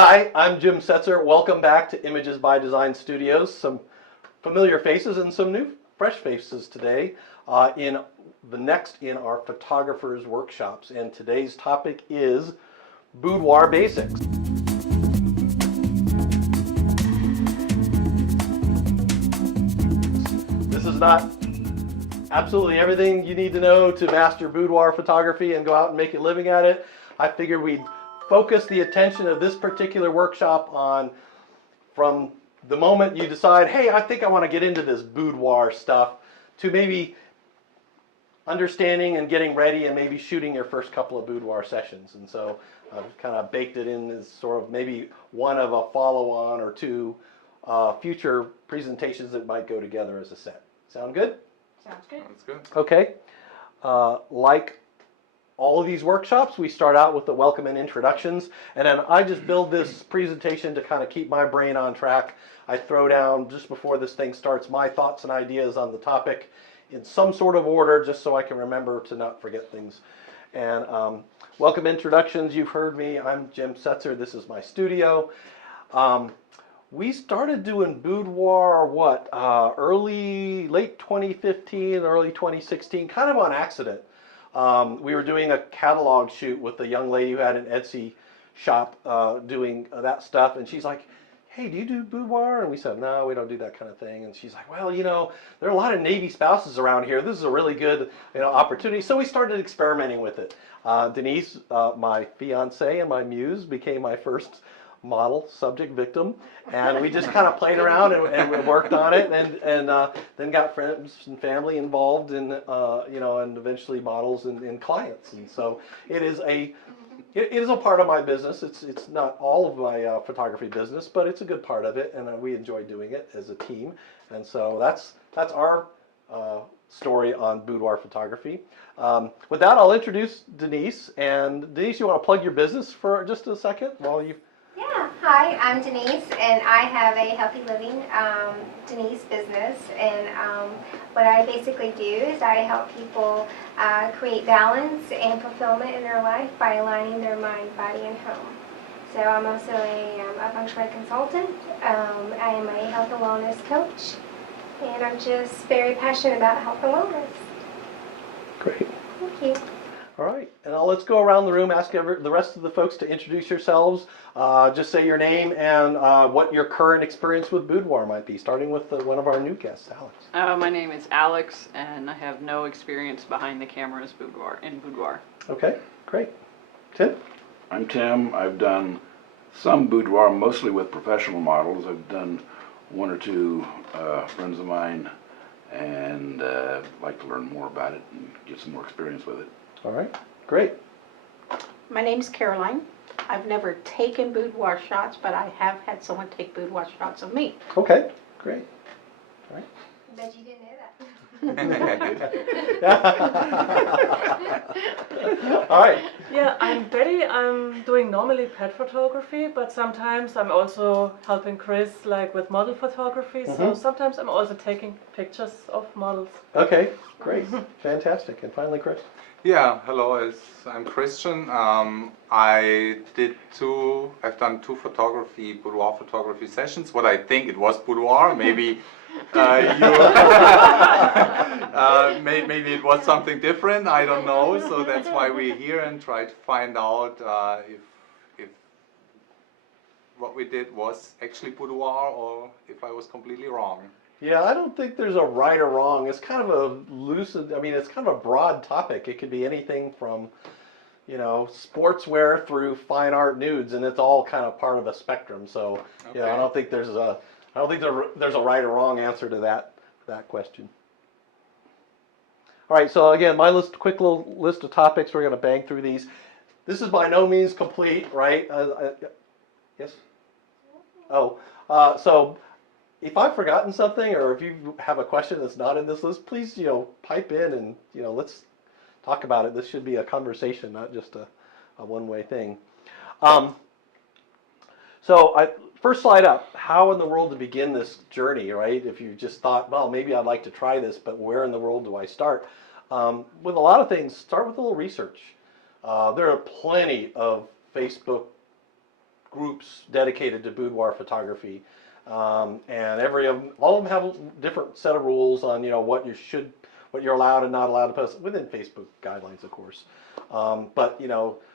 Hi, I'm Jim Setzer. Welcome back to Images by Design Studios. Some familiar faces and some new fresh faces today in our photographers workshops. And today's topic is boudoir basics. This is not absolutely everything you need to know to master boudoir photography and go out and make a living at it. I figured we'd focus the attention of this particular workshop on from the moment you decide, hey, I think I want to get into this boudoir stuff, to maybe understanding and getting ready and maybe shooting your first couple of boudoir sessions. And so I've kind of baked it in as sort of maybe one of a follow-on or two future presentations that might go together as a set. Sound good? Sounds good. Sounds good. Okay. Like all of these workshops, we start out with the welcome and introductions, and then I just build this presentation to kind of keep my brain on track. I throw down, just before this thing starts, my thoughts and ideas on the topic in some sort of order, just so I can remember to not forget things. And welcome introductions, you've heard me. I'm Jim Setzer. This is my studio. We started doing boudoir, late 2015, early 2016, kind of on accident. We were doing a catalog shoot with a young lady who had an Etsy shop doing that stuff, and she's like, hey, do you do boudoir? And we said, no, we don't do that kind of thing. And she's like, well, there are a lot of Navy spouses around here. This is a really good opportunity. So we started experimenting with it. Denise, my fiance and my muse, became my first model subject victim, and we just kind of played around and worked on it, and then got friends and family involved in and eventually models and clients. And so it is a part of my business. It's not all of my photography business, but it's a good part of it, and we enjoy doing it as a team. And so that's our story on boudoir photography. With that, I'll introduce Denise. And Denise, you want to plug your business for just a second while you? Yeah, hi, I'm Denise, and I have a Healthy Living Denise business, and what I basically do is I help people create balance and fulfillment in their life by aligning their mind, body, and home. So I'm also a feng shui consultant. I am a health and wellness coach, and I'm just very passionate about health and wellness. Great. Thank you. All right, and let's go around the room, ask the rest of the folks to introduce yourselves. Just say your name and what your current experience with boudoir might be, starting with one of our new guests, Alex. My name is Alex, and I have no experience behind the cameras in boudoir. Okay, great. Tim? I'm Tim. I've done some boudoir, mostly with professional models. I've done one or two friends of mine, and like to learn more about it and get some more experience with it. All right, great. My name's Caroline. I've never taken boudoir shots, but I have had someone take boudoir shots of me. Okay, great. All right. I bet you didn't know that. All right. Yeah, I'm Betty. I'm doing normally pet photography, but sometimes I'm also helping Chris with model photography. So sometimes I'm also taking pictures of models. Okay, great. Fantastic. And finally, Chris? Yeah, hello, I'm Christian. I've done two boudoir photography sessions. What I think it was boudoir, maybe maybe it was something different, I don't know. So that's why we're here and try to find out if what we did was actually boudoir or if I was completely wrong. Yeah, I don't think there's a right or wrong. It's kind of it's kind of a broad topic. It could be anything from, sportswear through fine art nudes, and it's all kind of part of a spectrum. So, Okay. yeah, I don't think there's a right or wrong answer to that question. All right, so again, my quick little list of topics. We're going to bang through these. This is by no means complete, right? Yes? Oh, so if I've forgotten something, or if you have a question that's not in this list, please, pipe in and, let's talk about it. This should be a conversation, not just a one-way thing. First slide up, how in the world to begin this journey, right? If you just thought, well, maybe I'd like to try this, but where in the world do I start? With a lot of things, start with a little research. There are plenty of Facebook groups dedicated to boudoir photography, and all of them have a different set of rules on what you're allowed and not allowed to post within Facebook guidelines, of course. But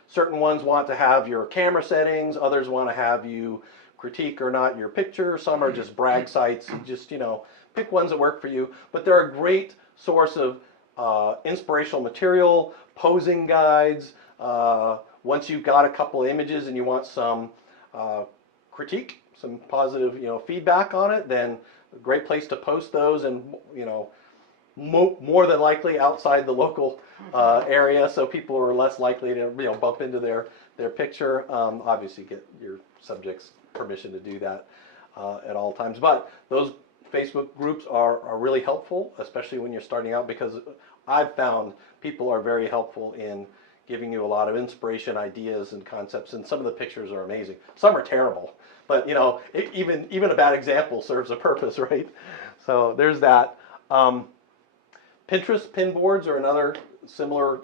certain ones want to have your camera settings, others want to have you critique or not your picture. Some are just brag sites. You just pick ones that work for you. But they're a great source of inspirational material, posing guides. Once you've got a couple images and you want some critique, some positive feedback on it, then a great place to post those, and more than likely outside the local area, so people are less likely to bump into their picture. Obviously, get your subject's permission to do that at all times. But those Facebook groups are really helpful, especially when you're starting out, because I've found people are very helpful in giving you a lot of inspiration, ideas, and concepts. And some of the pictures are amazing. Some are terrible, but even a bad example serves a purpose, right? So there's that. Pinterest pin boards are another similar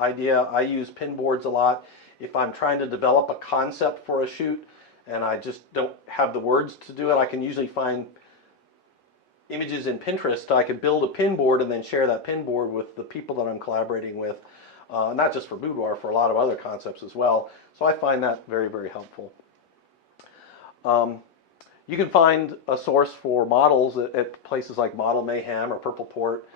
idea. I use pin boards a lot if I'm trying to develop a concept for a shoot and I just don't have the words to do it. I can usually find images in Pinterest. I can build a pin board and then share that pin board with the people that I'm collaborating with, not just for boudoir, for a lot of other concepts as well. So I find that very, very helpful. You can find a source for models at places like Model Mayhem or Purple Port.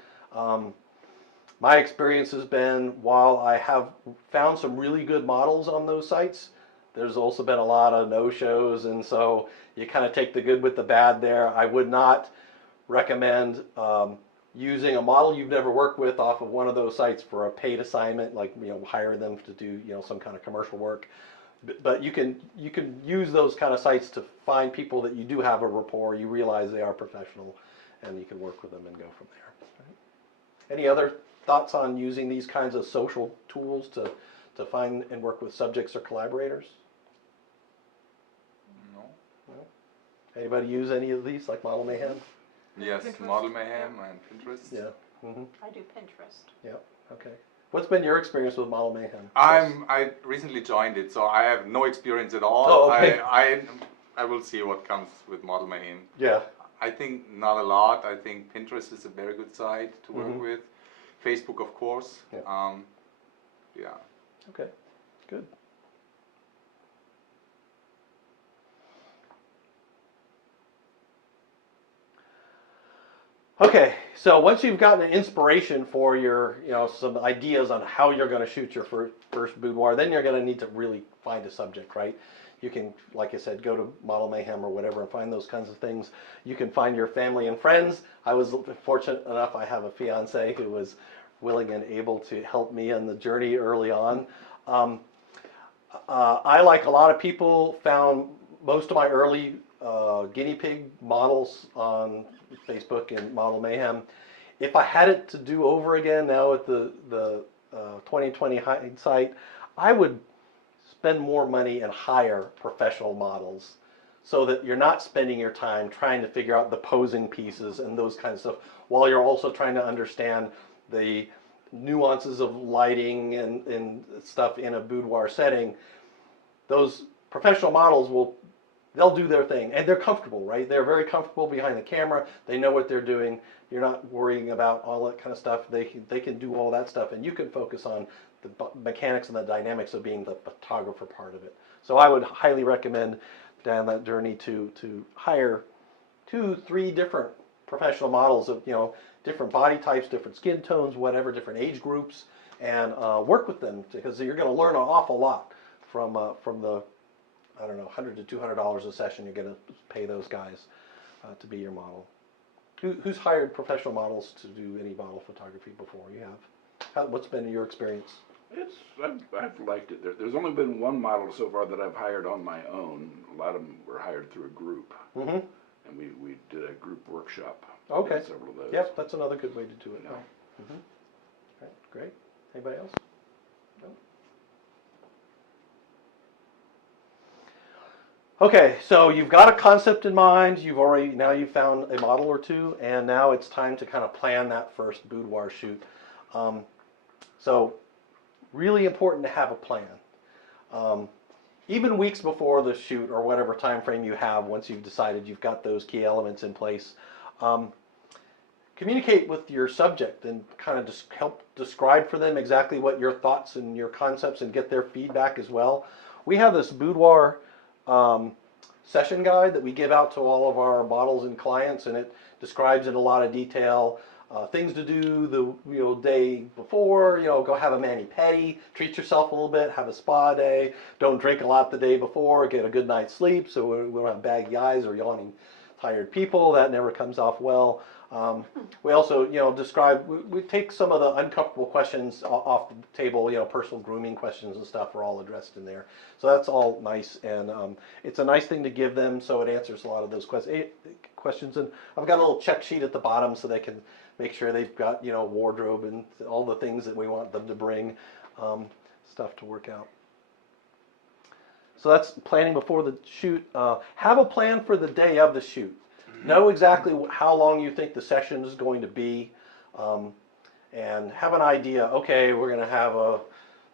My experience has been, while I have found some really good models on those sites, there's also been a lot of no-shows, and so you kind of take the good with the bad there. I would not recommend using a model you've never worked with off of one of those sites for a paid assignment, like hire them to do some kind of commercial work. But you can use those kind of sites to find people that you do have a rapport, you realize they are professional, and you can work with them and go from there. Right? Any other thoughts on using these kinds of social tools to find and work with subjects or collaborators? No. Anybody use any of these, like Model Mayhem? Yes, Pinterest. Model Mayhem and Pinterest. Yeah. Mm-hmm. I do Pinterest. Yep. Okay. What's been your experience with Model Mayhem? I recently joined it, so I have no experience at all. Oh, okay. I will see what comes with Model Mayhem. Yeah. I think not a lot. I think Pinterest is a very good site to work Mhm. with. Facebook, of course. Yeah. Yeah. Okay. Good. Okay, so once you've gotten an inspiration for your, some ideas on how you're going to shoot your first boudoir, then you're going to need to really find a subject, right? You can, like I said, go to Model Mayhem or whatever and find those kinds of things. You can find your family and friends. I was fortunate enough, I have a fiance who was willing and able to help me on the journey early on. I, like a lot of people, found most of my early guinea pig models on Facebook and Model Mayhem. If I had it to do over again now with the 2020 hindsight, I would spend more money and hire professional models so that you're not spending your time trying to figure out the posing pieces and those kinds of stuff while you're also trying to understand the nuances of lighting and stuff in a boudoir setting. Those professional models they'll do their thing, and they're comfortable, right? They're very comfortable behind the camera. They know what they're doing. You're not worrying about all that kind of stuff. They can do all that stuff, and you can focus on the mechanics and the dynamics of being the photographer part of it. So I would highly recommend down that journey to hire 2-3 different professional models of different body types, different skin tones, whatever, different age groups, and work with them, because you're going to learn an awful lot from the, I don't know, $100 to $200 a session you're going to pay those guys to be your model. Who's hired professional models to do any model photography before? You have. What's been your experience? I've liked it. There's only been one model so far that I've hired on my own. A lot of them were hired through a group, Mm-hmm. and we did a group workshop. Okay. Did several of those. Yep, that's another good way to do it. Yeah. Mm-hmm. Right, great. Anybody else? No? Okay, so you've got a concept in mind. You've found a model or two, and now it's time to kind of plan that first boudoir shoot. So really important to have a plan. even weeks before the shoot or whatever time frame you have, once you've decided you've got those key elements in place, communicate with your subject and kind of just help describe for them exactly what your thoughts and your concepts and get their feedback as well. We have this boudoir session guide that we give out to all of our models and clients, and it describes in a lot of detail things to do the day before. Go have a mani-pedi, treat yourself a little bit, have a spa day, don't drink a lot the day before, get a good night's sleep so we don't have baggy eyes or yawning tired people. That never comes off well. We also, describe, we take some of the uncomfortable questions off the table, personal grooming questions and stuff are all addressed in there. So that's all nice, and it's a nice thing to give them, so it answers a lot of those questions. And I've got a little check sheet at the bottom so they can make sure they've got, wardrobe and all the things that we want them to bring, stuff to work out. So that's planning before the shoot. Have a plan for the day of the shoot. Know exactly how long you think the session is going to be, and have an idea. Okay, we're going to have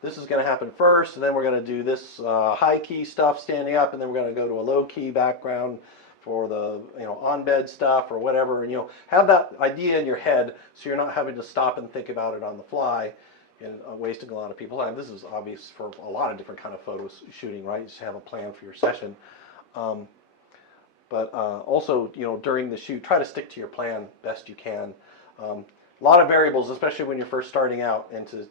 this is going to happen first, and then we're going to do this high key stuff standing up, and then we're going to go to a low key background for the on bed stuff or whatever. And have that idea in your head so you're not having to stop and think about it on the fly and wasting a lot of people's time. This is obvious for a lot of different kind of photo shooting, right? Just have a plan for your session. But also, during the shoot, try to stick to your plan best you can. A lot of variables, especially when you're first starting out, and to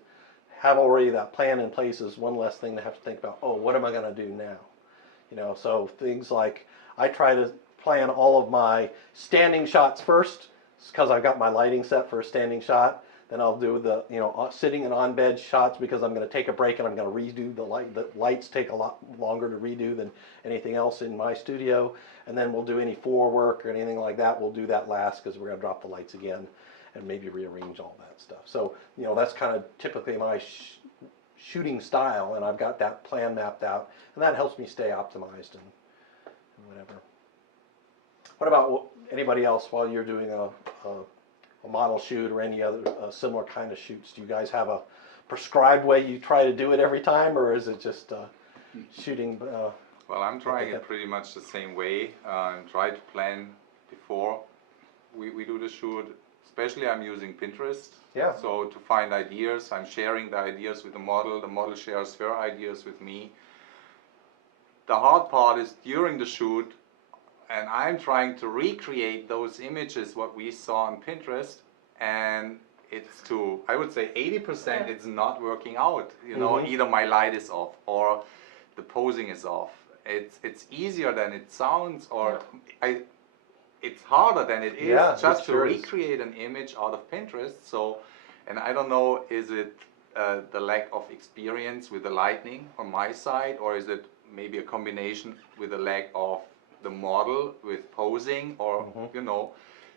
have already that plan in place is one less thing to have to think about. Oh, what am I going to do now? So things like I try to plan all of my standing shots first, because I've got my lighting set for a standing shot. Then I'll do the sitting and on bed shots because I'm going to take a break and I'm going to redo the light. The lights take a lot longer to redo than anything else in my studio. And then we'll do any floor work or anything like that. We'll do that last because we're going to drop the lights again and maybe rearrange all that stuff. So that's kind of typically my shooting style, and I've got that plan mapped out, and that helps me stay optimized and whatever. What about anybody else while you're doing a model shoot or any other similar kind of shoots? Do you guys have a prescribed way you try to do it every time, or is it just shooting? Well, I'm trying it pretty much the same way. Try to plan before we do the shoot. Especially I'm using Pinterest. Yeah. So to find ideas, I'm sharing the ideas with the model shares her ideas with me. The hard part is during the shoot, and I'm trying to recreate those images what we saw on Pinterest, and it's I would say 80% it's not working out. Either my light is off or the posing is off. It's easier than it sounds, or it's harder than it is just to recreate an image out of Pinterest. So, and I don't know, is it the lack of experience with the lighting on my side, or is it maybe a combination with the lack of the model with posing, or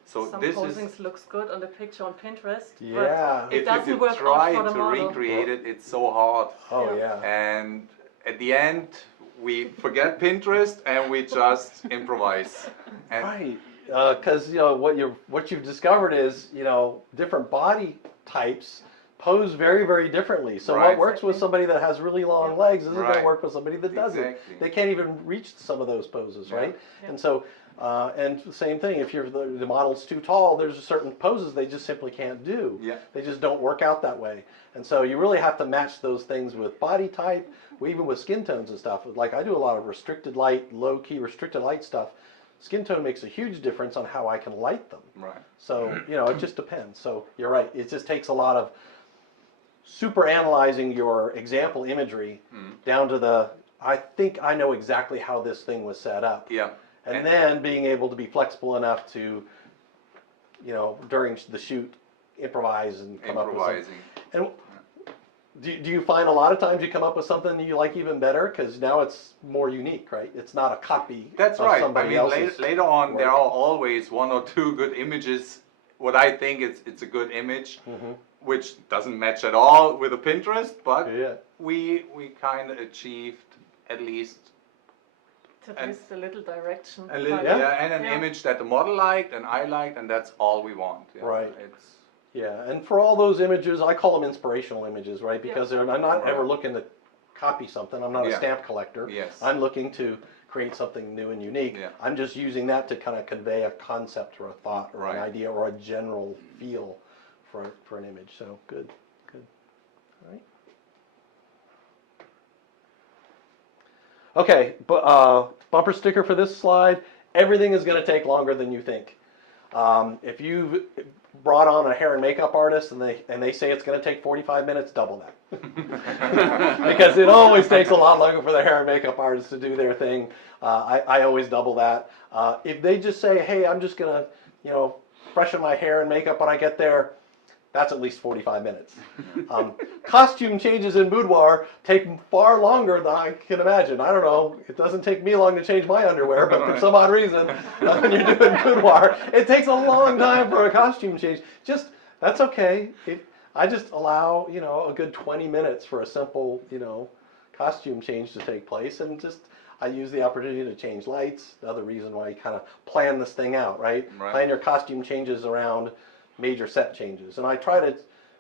so Some this posings looks good on the picture on Pinterest. Yeah. But it doesn't if you work try out for the to model. recreate it, it's so hard. Oh yeah. And at the end, we forget Pinterest and we just improvise. And Right. Because what you've discovered is different body types pose very, very differently. So what Right. works with somebody that has really long legs isn't going Right. to work with somebody that doesn't. Exactly. They can't even reach some of those poses, right? Yeah. And so, and the same thing, if the model's too tall, there's certain poses they just simply can't do. Yeah. They just don't work out that way. And so you really have to match those things with body type, even with skin tones and stuff. Like I do a lot of restricted light, low-key restricted light stuff. Skin tone makes a huge difference on how I can light them. Right. So, it just depends. So you're right. It just takes a lot of super analyzing your example imagery down to I think I know exactly how this thing was set up. Yeah. And then being able to be flexible enough to, during the shoot, improvise and come up with something. And do you find a lot of times you come up with something you like even better? Because now it's more unique, right? It's not a copy That's of right. somebody else's Later on, work. there are always one or two good images. What I think it's a good image, which doesn't match at all with a Pinterest, but Yeah. we kind of achieved at least At least a little direction. a little, But- and an image that the model liked and I liked, and that's all we want. Right. It's Yeah, and for all those images, I call them inspirational images, right? Because I'm not ever looking to copy something. I'm not a Yeah. stamp collector. Yes. I'm looking to create something new and unique. Yeah. I'm just using that to kind of convey a concept or a thought or an Right. idea or a general feel for an image. So good, good. All right. Okay, bumper sticker for this slide. Everything is going to take longer than you think. If you've brought on a hair and makeup artist and they say it's going to take 45 minutes, double that. Because it always takes a lot longer for the hair and makeup artist to do their thing. I always double that. If they just say, hey, I'm just going to, freshen my hair and makeup when I get there, that's at least 45 minutes. Costume changes in boudoir take far longer than I can imagine. I don't know. It doesn't take me long to change my underwear, but for some odd reason, when you're doing boudoir, it takes a long time for a costume change. That's okay. I just allow, a good 20 minutes for a simple, costume change to take place, and I use the opportunity to change lights. The other reason why you kind of plan this thing out, right? Right. Plan your costume changes around major set changes, and I try to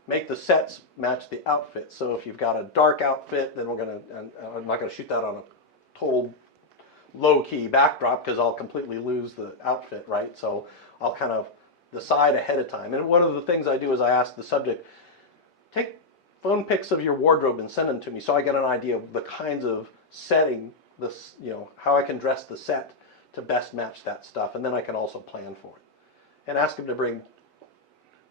make the sets match the outfit. So if you've got a dark outfit, then I'm not gonna shoot that on a total low-key backdrop because I'll completely lose the outfit, right? So I'll kind of decide ahead of time. And one of the things I do is I ask the subject, take phone pics of your wardrobe and send them to me so I get an idea of the kinds of setting, how I can dress the set to best match that stuff, and then I can also plan for it. And ask them to bring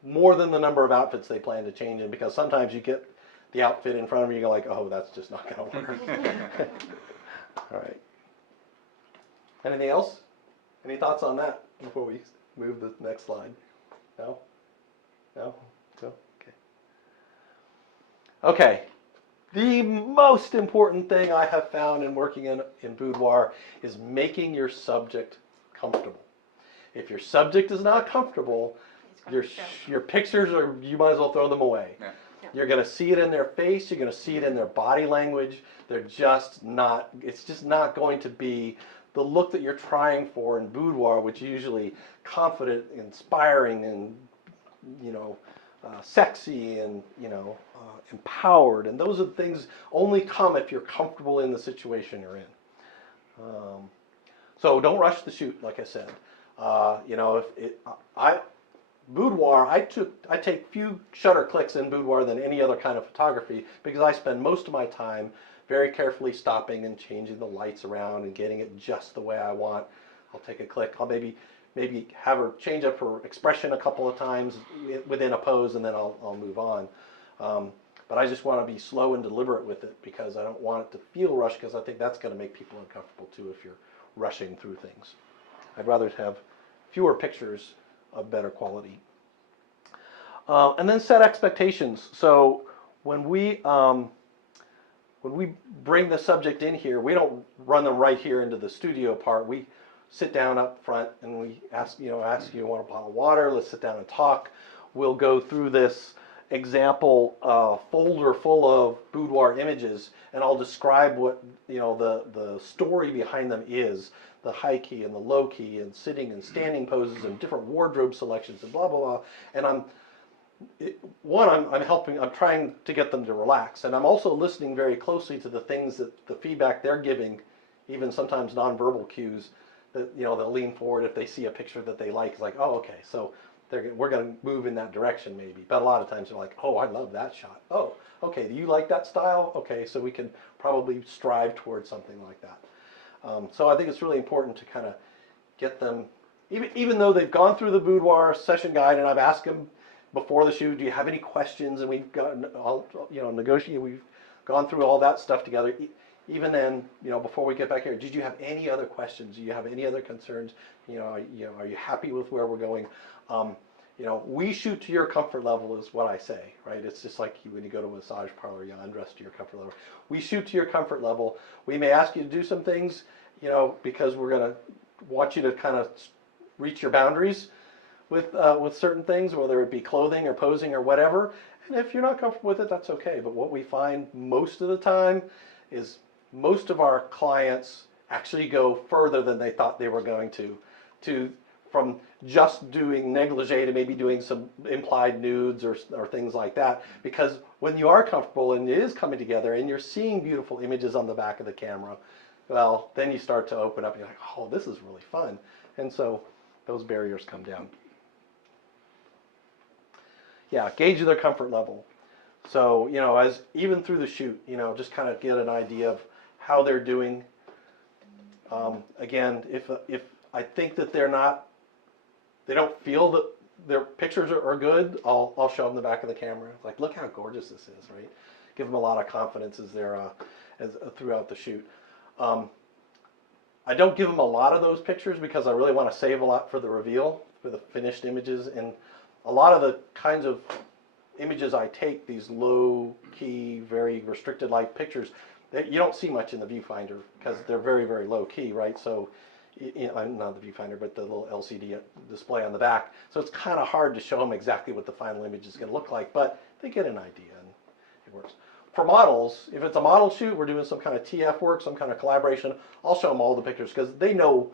more than the number of outfits they plan to change in, because sometimes you get the outfit in front of you, you're like, oh, that's just not going to work. All right. Anything else? Any thoughts on that before we move the next slide? No? No? No? Okay. Okay. The most important thing I have found in working in boudoir is making your subject comfortable. If your subject is not comfortable, your pictures you might as well throw them away. Yeah. You're going to see it in their face. You're going to see it in their body language. It's just not going to be the look that you're trying for in boudoir, which is usually confident, inspiring, and sexy and empowered. And those are the things only come if you're comfortable in the situation you're in. So don't rush the shoot, like I said. Boudoir, I take few shutter clicks in boudoir than any other kind of photography, because I spend most of my time very carefully stopping and changing the lights around and getting it just the way I want. I'll take a click. I'll maybe have her change up her expression a couple of times within a pose, and then I'll move on. But I just want to be slow and deliberate with it, because I don't want it to feel rushed, because I think that's going to make people uncomfortable too if you're rushing through things. I'd rather have fewer pictures of better quality. And then set expectations. So when we bring the subject in here, we don't run them right here into the studio part. We sit down up front and we ask you want a bottle of water, let's sit down and talk. We'll go through this example folder full of boudoir images, and I'll describe what the story behind them is, the high key and the low key and sitting and standing poses and different wardrobe selections and blah blah blah. And I'm trying to get them to relax, and I'm also listening very closely to the things that the feedback they're giving, even sometimes nonverbal cues that they'll lean forward if they see a picture that they like. It's like, oh, okay, so we're going to move in that direction maybe. But a lot of times they're like, oh, I love that shot. Oh, okay, do you like that style? Okay, so we can probably strive towards something like that. So I think it's really important to kind of get them, even though they've gone through the boudoir session guide, and I've asked them before the shoot, do you have any questions? And we've got negotiated. We've gone through all that stuff together. Even then, before we get back here, did you have any other questions? Do you have any other concerns? Are you happy with where we're going? We shoot to your comfort level is what I say, right? It's just like when you go to a massage parlor, you undress to your comfort level. We shoot to your comfort level. We may ask you to do some things, because we're going to want you to kind of reach your boundaries with certain things, whether it be clothing or posing or whatever. And if you're not comfortable with it, that's okay. But what we find most of the time is most of our clients actually go further than they thought they were going to from just doing negligee to maybe doing some implied nudes or things like that. Because when you are comfortable and it is coming together and you're seeing beautiful images on the back of the camera, well, then you start to open up and you're like, oh, this is really fun. And so those barriers come down. Yeah, gauge their comfort level. So, you know, as even through the shoot, you know, just kind of get an idea of how they're doing. Again, if I think that they don't feel that their pictures are good, I'll show them the back of the camera. It's like, look how gorgeous this is, right? Give them a lot of confidence as they're throughout the shoot. I don't give them a lot of those pictures because I really want to save a lot for the reveal, for the finished images. And a lot of the kinds of images I take, these low-key, very restricted light pictures, you don't see much in the viewfinder because they're very, very low-key, right? So, not the viewfinder, but the little LCD display on the back. So it's kind of hard to show them exactly what the final image is going to look like, but they get an idea and it works. For models, if it's a model shoot, we're doing some kind of TF work, some kind of collaboration, I'll show them all the pictures because they know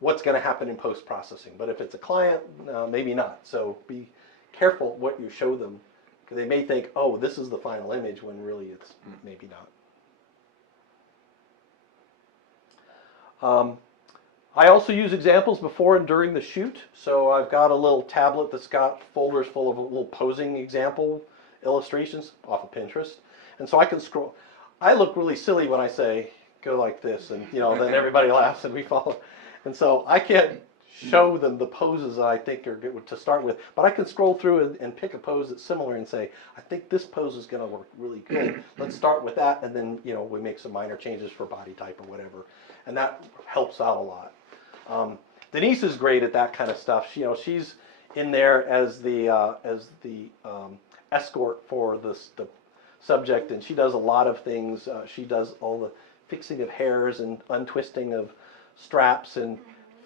what's going to happen in post-processing. But if it's a client, maybe not. So be careful what you show them because they may think, oh, this is the final image when really it's maybe not. I also use examples before and during the shoot. So I've got a little tablet that's got folders full of little posing example illustrations off of Pinterest. And so I can scroll. I look really silly when I say, go like this, and you know, then everybody laughs and we follow. And so I can't show them the poses that I think are good to start with, but I can scroll through and pick a pose that's similar and say, I think this pose is going to work really good. Let's start with that, and then you know we make some minor changes for body type or whatever, and that helps out a lot. Denise is great at that kind of stuff. You know, she's in there as the escort for the subject, and she does a lot of things. She does all the fixing of hairs and untwisting of straps and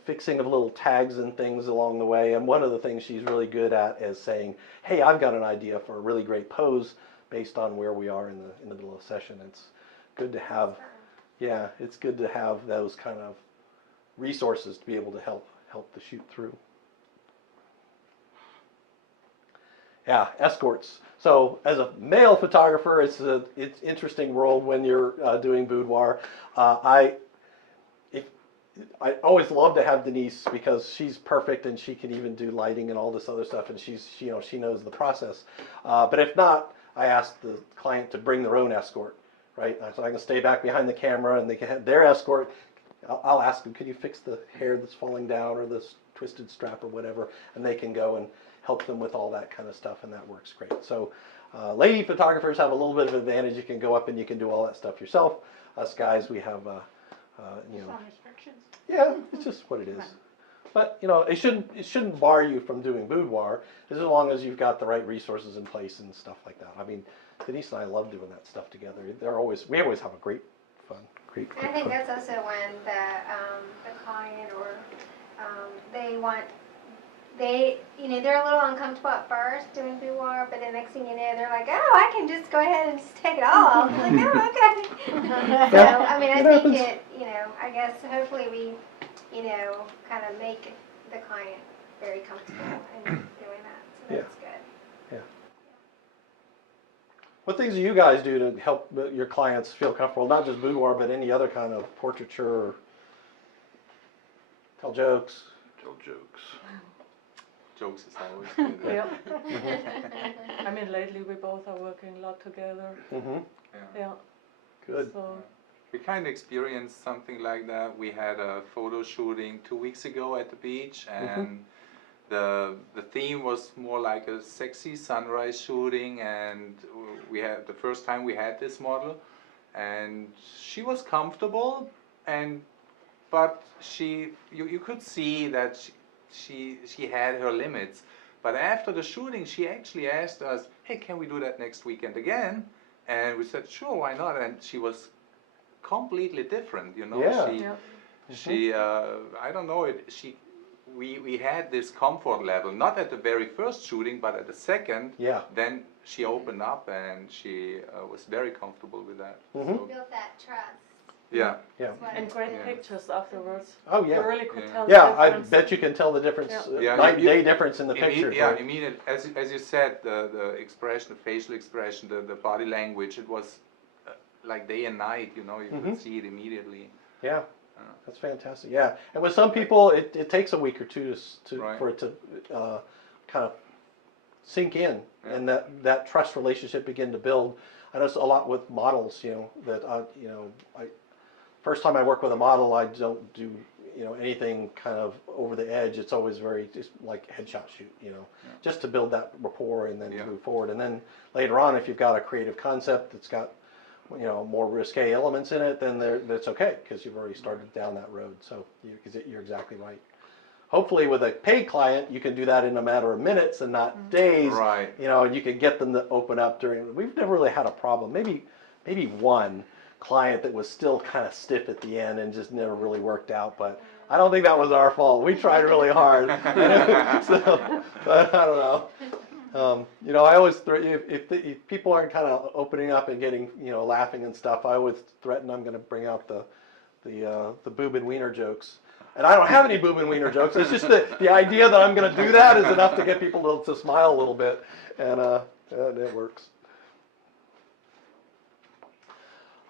fixing of little tags and things along the way. And one of the things she's really good at is saying, hey, I've got an idea for a really great pose based on where we are in the middle of the session. It's good to have, yeah, it's good to have those kind of resources to be able to help the shoot through. Yeah, escorts. So as a male photographer, it's interesting world when you're doing boudoir. I always love to have Denise because she's perfect and she can even do lighting and all this other stuff, and she knows the process. But if not, I ask the client to bring their own escort, right? So I can stay back behind the camera and they can have their escort. I'll ask them, can you fix the hair that's falling down or this twisted strap or whatever, and they can go and help them with all that kind of stuff, and that works great. So lady photographers have a little bit of advantage. You can go up and you can do all that stuff yourself. Us guys, we have, you know. Some restrictions. Yeah, it's just what it is. But you know, it shouldn't bar you from doing boudoir as long as you've got the right resources in place and stuff like that. I mean, Denise and I love doing that stuff together. We always have a great fun. And I think that's also when the client or they're a little uncomfortable at first doing boudoir, but the next thing you know, they're like, oh, I can just go ahead and just take it all off. I'm like, oh, okay. So, I mean, I think I guess hopefully we, kind of make the client very comfortable in doing that. So that's good. Yeah. What things do you guys do to help your clients feel comfortable? Not just boudoir, but any other kind of portraiture or tell jokes. Tell jokes. Jokes is always good. Yeah. I mean, lately we both are working a lot together. Mm-hmm. Yeah. Good. So, We kind of experienced something like that. We had a photo shooting 2 weeks ago at the beach, and the theme was more like a sexy sunrise shooting, and we had the first time we had this model, and she was comfortable, but you could see that she had her limits. But after the shooting, she actually asked us, hey, can we do that next weekend again? And we said, sure, why not? And she was completely different, you know. Yeah. She I don't know, we had this comfort level, not at the very first shooting, but at the second. Yeah. Then she opened up and she was very comfortable with that. Mm-hmm. So, Built that trust. Yeah. Yeah. And great Yeah. pictures afterwards. Oh You yeah. really could Yeah. tell the Yeah, I difference. bet you can tell the difference, Yeah, night and you- day difference in the pictures. Yeah, right? immediate, as you said, the expression, the facial expression, the body language, it was like day and night, you know, you Mhm. could see it immediately. Yeah, that's fantastic. Yeah, and with some people, it takes a week or two Right. for it to kind of sink in, Yeah. and that trust relationship begin to build. I know a lot with models, that first time I work with a model, I don't do anything kind of over the edge. It's always very just like headshot shoot, just to build that rapport and then Yeah. to move forward. And then later on, if you've got a creative concept that's got more risque elements in it, then that's okay because you've already started down that road. So you're exactly right. Hopefully, with a paid client, you can do that in a matter of minutes and not days. Right. And you can get them to open up during. We've never really had a problem. Maybe one client that was still kind of stiff at the end and just never really worked out. But I don't think that was our fault. We tried really hard. So, but I don't know. I always if people aren't kind of opening up and getting laughing and stuff, I always threaten I'm going to bring out the boob and wiener jokes. And I don't have any boob and wiener jokes. It's just the idea that I'm going to do that is enough to get people to smile a little bit, and it works.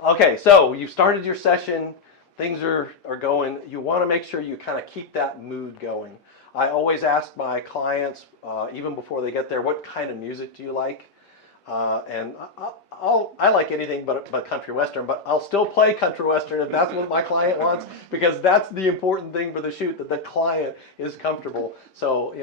Okay, so you started your session. Things are going. You want to make sure you kind of keep that mood going. I always ask my clients, even before they get there, what kind of music do you like? And I like anything but country western, but I'll still play country western if that's what my client wants, because that's the important thing for the shoot, that the client is comfortable. So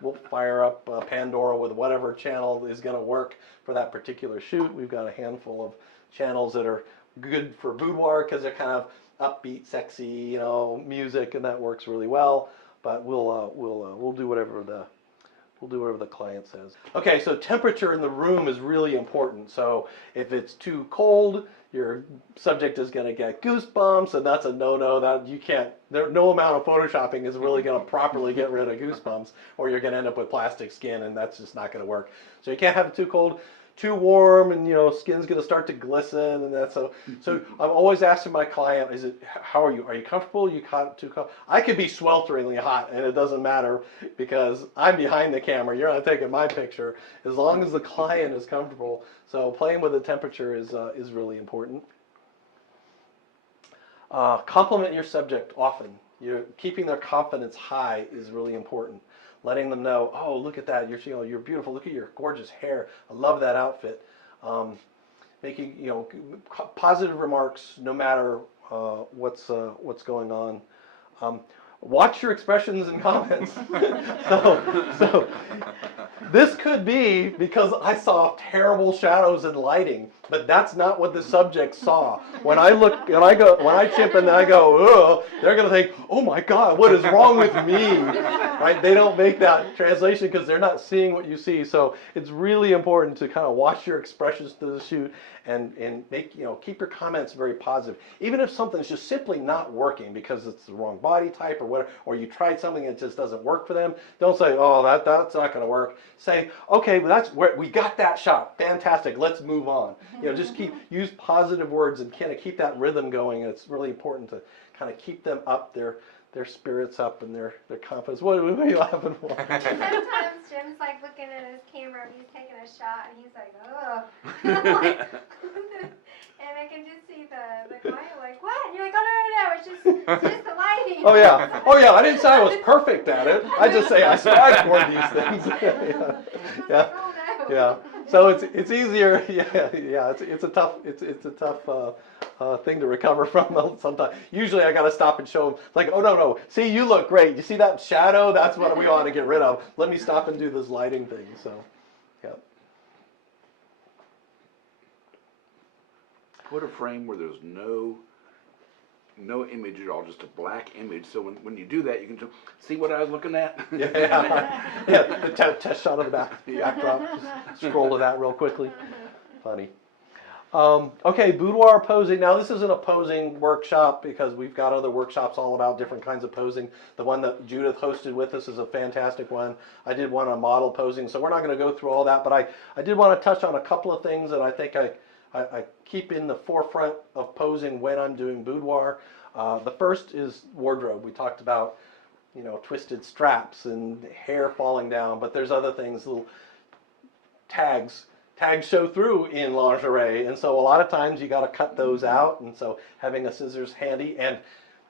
we'll fire up Pandora with whatever channel is going to work for that particular shoot. We've got a handful of channels that are good for boudoir because they're kind of upbeat, sexy, music, and that works really well. But we'll do whatever the client says. Okay, so temperature in the room is really important. So if it's too cold, your subject is going to get goosebumps, and that's a no-no. That you can't. No amount of photoshopping is really going to properly get rid of goosebumps, or you're going to end up with plastic skin, and that's just not going to work. So you can't have it too cold. Too warm, and skin's going to start to glisten, and that's so. So I'm always asking my client, how are you? Are you comfortable? You too cold? I could be swelteringly hot, and it doesn't matter because I'm behind the camera. You're not taking my picture. As long as the client is comfortable. So playing with the temperature is really important. Compliment your subject often. You're keeping their confidence high is really important. Letting them know, oh, look at that, you're beautiful. Look at your gorgeous hair. I love that outfit. Making positive remarks no matter what's going on. Watch your expressions and comments. so this could be because I saw terrible shadows and lighting, but that's not what the subject saw. When I chip and I go, ugh, they're going to think, oh my God, what is wrong with me? Right? They don't make that translation because they're not seeing what you see. So it's really important to kind of watch your expressions through the shoot and make keep your comments very positive. Even if something's just simply not working because it's the wrong body type or whatever, or you tried something and it just doesn't work for them, don't say, oh, that's not going to work. Say, okay, well, that's where we got that shot. Fantastic. Let's move on. Just use positive words and kind of keep that rhythm going. It's really important to kind of keep them up, their spirits up, and their confidence. What are you laughing for? Sometimes Jim's like looking at his camera and he's taking a shot and he's like, oh. And I can just see the client like, what? And you're like, oh, no, it's just the lighting. Oh yeah. I didn't say I was perfect at it. I just say I strive toward these things. Yeah. Oh, no. Yeah. So it's easier. Yeah. It's a tough thing to recover from sometimes. Usually I got to stop and show them, like, oh no, see, you look great. You see that shadow? That's what we ought to get rid of. Let me stop and do this lighting thing. So, yeah. Put a frame where there's no image at all, just a black image. So when you do that, you can just see what I was looking at. Yeah. The test shot of the back. The backdrop. Just scroll to that real quickly. Funny. Okay, boudoir posing. Now this isn't a posing workshop because we've got other workshops all about different kinds of posing. The one that Judith hosted with us is a fantastic one. I did one on model posing, so we're not going to go through all that, but I did want to touch on a couple of things that I think I keep in the forefront of posing when I'm doing boudoir. The first is wardrobe. We talked about, you know, twisted straps and hair falling down, but there's other things, little tags. Tags show through in lingerie, and so a lot of times you got to cut those out, and so having a scissors handy and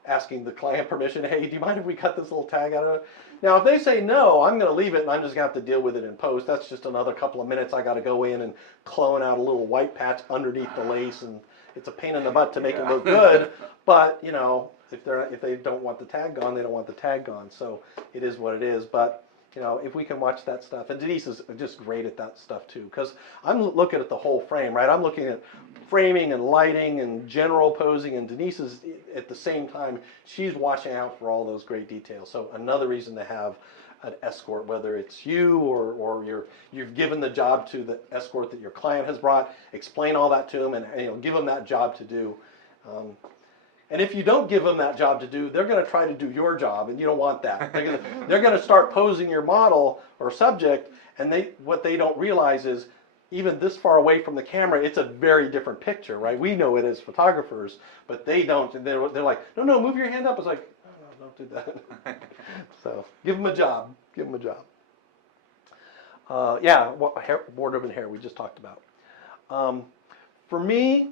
asking the client permission, hey, do you mind if we cut this little tag out of it? Now, if they say no, I'm going to leave it and I'm just going to have to deal with it in post. That's just another couple of minutes. I got to go in and clone out a little white patch underneath the lace, and it's a pain in the butt to make it look good. But, you know, if they don't want the tag gone, they don't want the tag gone. So it is what it is. But, you know, if we can watch that stuff, and Denise is just great at that stuff too, because I'm looking at the whole frame, right? I'm looking at framing and lighting and general posing, and Denise is at the same time, she's watching out for all those great details. So another reason to have an escort, whether it's you or you've given the job to the escort that your client has brought, explain all that to them, and you know, give them that job to do. And if you don't give them that job to do, they're going to try to do your job, and you don't want that. They're going to start posing your model or subject, and what they don't realize is, even this far away from the camera, it's a very different picture, right? We know it as photographers, but they don't. And they're like, no, move your hand up. It's like, no, don't do that. So give them a job. Give them a job. Wardrobe and hair we just talked about. For me,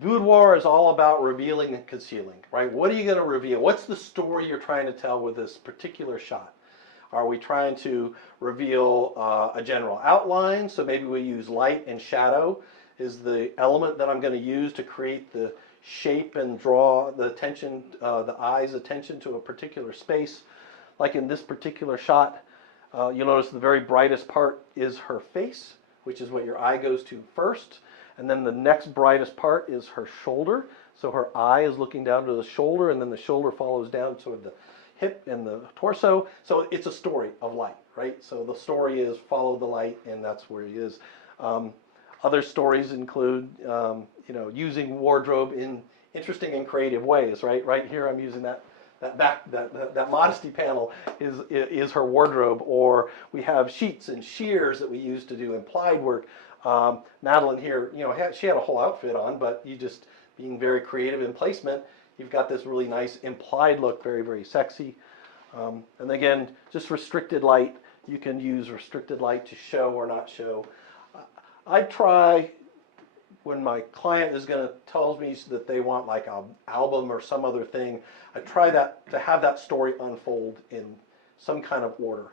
boudoir is all about revealing and concealing, right? What are you going to reveal? What's the story you're trying to tell with this particular shot? Are we trying to reveal a general outline? So maybe we use light and shadow is the element that I'm going to use to create the shape and draw the attention, the eye's attention to a particular space. Like in this particular shot, you'll notice the very brightest part is her face, which is what your eye goes to first. And then the next brightest part is her shoulder. So her eye is looking down to the shoulder, and then the shoulder follows down toward the hip and the torso. So it's a story of light, right? So the story is follow the light, and that's where he is. Other stories include, using wardrobe in interesting and creative ways, right? Right here, I'm using that modesty panel is her wardrobe, or we have sheets and shears that we use to do implied work. Madeline here, she had a whole outfit on, but you just being very creative in placement, you've got this really nice implied look, very, very sexy. And again, just restricted light. You can use restricted light to show or not show. I try, when my client is going to tell me that they want like an album or some other thing, I try to have that story unfold in some kind of order.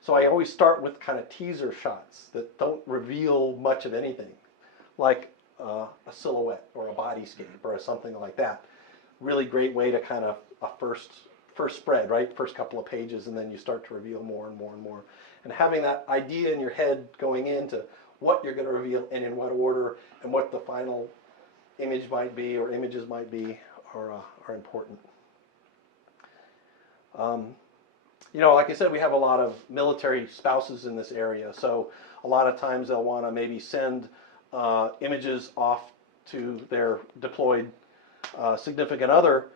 So I always start with kind of teaser shots that don't reveal much of anything, like a silhouette or a bodyscape or something like that. Really great way to kind of a first spread, right? First couple of pages, and then you start to reveal more and more and more. And having that idea in your head going into what you're going to reveal and in what order and what the final image might be or images might be are important. Like I said, we have a lot of military spouses in this area, so a lot of times they'll want to maybe send images off to their deployed significant other,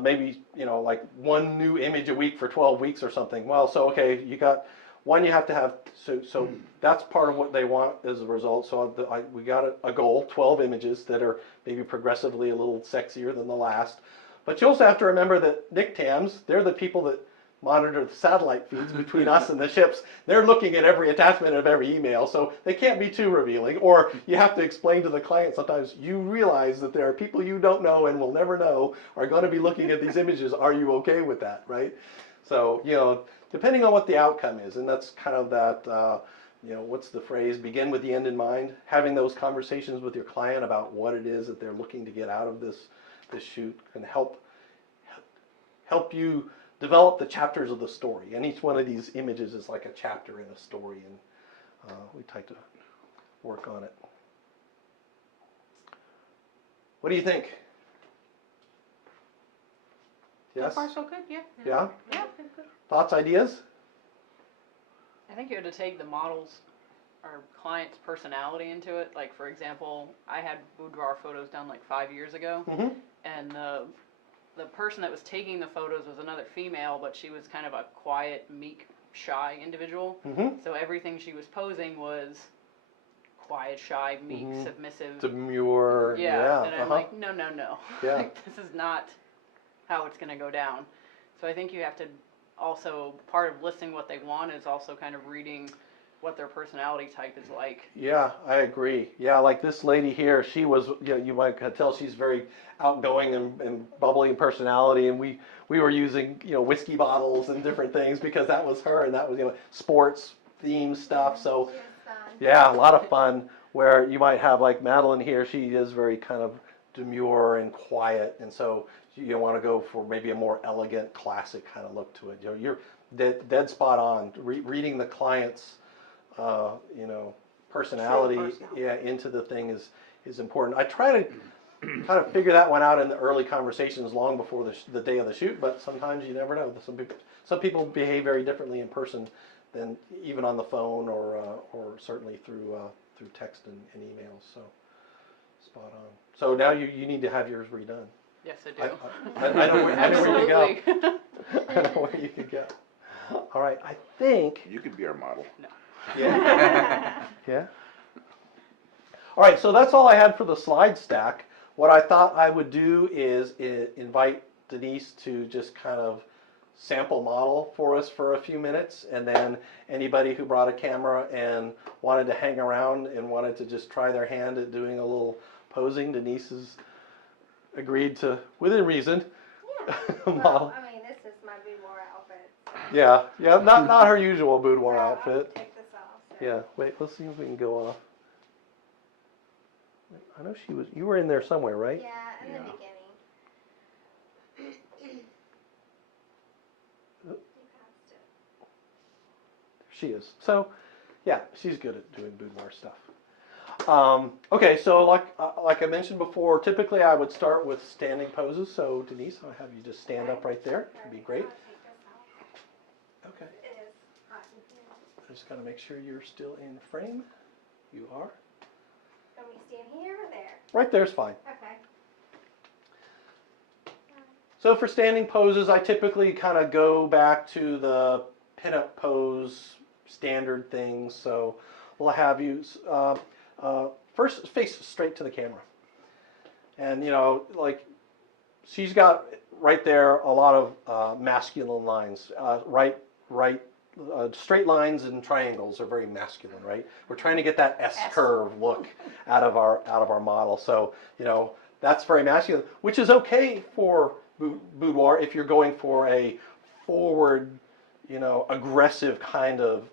maybe, like one new image a week for 12 weeks or something. Well, so, okay, you got one you have to have, so that's part of what they want as a result. So we got a goal, 12 images that are maybe progressively a little sexier than the last. But you also have to remember that NICTAMs, they're the people that monitor the satellite feeds between us and the ships. They're looking at every attachment of every email, so they can't be too revealing. Or you have to explain to the client sometimes, you realize that there are people you don't know and will never know are going to be looking at these images. Are you okay with that, right? So, depending on what the outcome is, and that's kind of that, what's the phrase, begin with the end in mind. Having those conversations with your client about what it is that they're looking to get out of this shoot can help you develop the chapters of the story, and each one of these images is like a chapter in a story, and we try to work on it. What do you think? Yes? So far, so good, yeah. Yeah? Yeah. Thoughts, ideas? I think you had to take the model's or client's personality into it. Like, for example, I had boudoir photos done like 5 years ago, Mm-hmm. and the person that was taking the photos was another female, but she was kind of a quiet, meek, shy individual. Mm-hmm. So everything she was posing was quiet, shy, meek, Mhm. submissive. Demure. Yeah, and I'm uh-huh. like, no, no, no. Yeah. Like, this is not how it's going to go down. So I think you have to also, part of listening what they want is also kind of reading what their personality type is like. Yeah, I agree. Yeah, like this lady here, she was, you might tell she's very outgoing and bubbly in personality, and we were using, whiskey bottles and different things because that was her, and that was, sports theme stuff. So, Just fun. yeah, a lot of fun. Where you might have like Madeline here, she is very kind of demure and quiet, and so you want to go for maybe a more elegant, classic kind of look to it. You're dead spot on. Reading the client's personality, True personality. yeah, into the thing is important. I try to kind of figure that one out in the early conversations long before the day of the shoot, but sometimes you never know. Some people behave very differently in person than even on the phone or certainly through text and emails. So spot on. So now you need to have yours redone. Yes, I do. I know where you go. Absolutely. I know where you could go. All right, I think. You could be our model. Yeah. Yeah. All right, so that's all I had for the slide stack. What I thought I would do is invite Denise to just kind of sample model for us for a few minutes, and then anybody who brought a camera and wanted to hang around and wanted to just try their hand at doing a little posing, Denise has agreed to, within reason, model. Well, I mean, this is my boudoir outfit. Yeah, not her usual boudoir Well, I'll outfit. take this off. So. Yeah, wait, let's see if we can go off. I know you were in there somewhere, right? Yeah, in the Yeah. beginning. You passed it. She is. So, yeah, she's good at doing boudoir stuff. Okay, so like I mentioned before, typically I would start with standing poses. So Denise, I'll have you just stand up right there. It'd be great. I'll take this off. Okay. It is hot in here. I just gotta make sure you're still in frame. You are. Want me to stand here or there? Right there's fine. Okay. So for standing poses, I typically kind of go back to the pinup pose standard things. So we'll have you first face straight to the camera. And like she's got right there a lot of masculine lines. Straight lines and triangles are very masculine, right? We're trying to get that S curve look out of our model. So that's very masculine, which is okay for boudoir if you're going for a forward, aggressive kind of